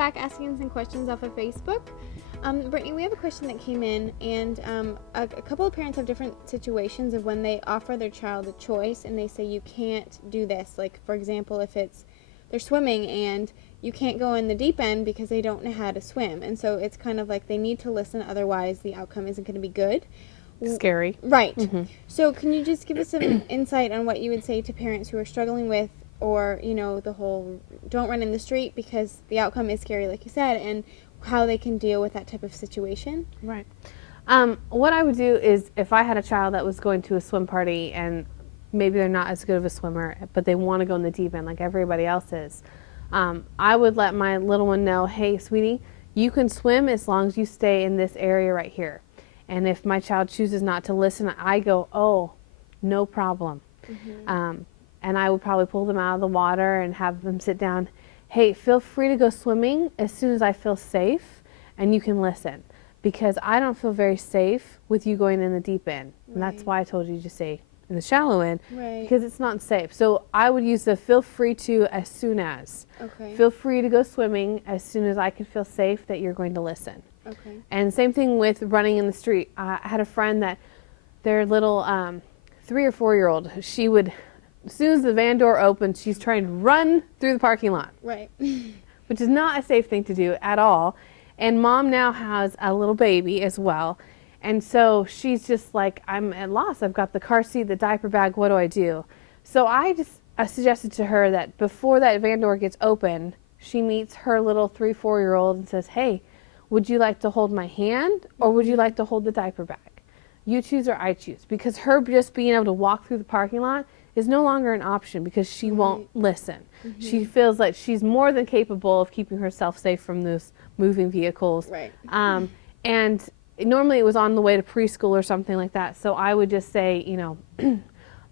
back asking some questions off of Facebook. Brittney, we have a question that came in, and a couple of parents have different situations of when they offer their child a choice and they say you can't do this. Like, for example, if they're swimming and you can't go in the deep end because they don't know how to swim. And so it's kind of like they need to listen, otherwise the outcome isn't going to be good. Scary. Right. Mm-hmm. So can you just give us some insight on what you would say to parents who are struggling with, or, the whole don't run in the street because the outcome is scary, like you said, and how they can deal with that type of situation? Right. What I would do is, if I had a child that was going to a swim party and maybe they're not as good of a swimmer, but they want to go in the deep end like everybody else is, I would let my little one know, hey, sweetie, you can swim as long as you stay in this area right here. And if my child chooses not to listen, I go, oh, no problem. Mm-hmm. And I would probably pull them out of the water and have them sit down. Hey, feel free to go swimming as soon as I feel safe and you can listen. Because I don't feel very safe with you going in the deep end. Right. And that's why I told you to stay in the shallow end, right, because it's not safe. So I would use the feel free to as soon as. Okay. Feel free to go swimming as soon as I can feel safe that you're going to listen. Okay. And same thing with running in the street. I had a friend that their little 3 or 4 year old, she would, as soon as the van door opened, she's trying to run through the parking lot. Right. Which is not a safe thing to do at all. And mom now has a little baby as well. And so she's just like, I'm at loss. I've got the car seat, the diaper bag, what do I do? So I suggested to her that before that van door gets open, she meets her little 3, 4 year old and says, hey, would you like to hold my hand or would you like to hold the diaper bag? You choose or I choose. Because her just being able to walk through the parking lot is no longer an option because she won't listen. Mm-hmm. She feels like she's more than capable of keeping herself safe from those moving vehicles. Right. And normally it was on the way to preschool or something like that. So I would just say,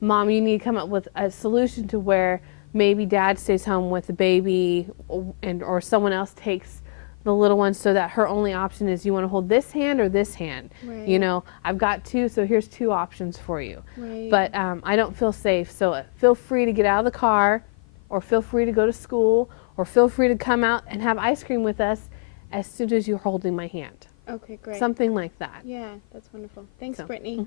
Mom, you need to come up with a solution to where maybe dad stays home with the baby or someone else takes the little one, so that her only option is, you want to hold this hand or this hand. Right. I've got 2, so here's 2 options for you. Right. But I don't feel safe, so feel free to get out of the car or feel free to go to school or feel free to come out and have ice cream with us as soon as you're holding my hand. Okay, great. Something like that. Yeah, that's wonderful. Thanks, Brittney.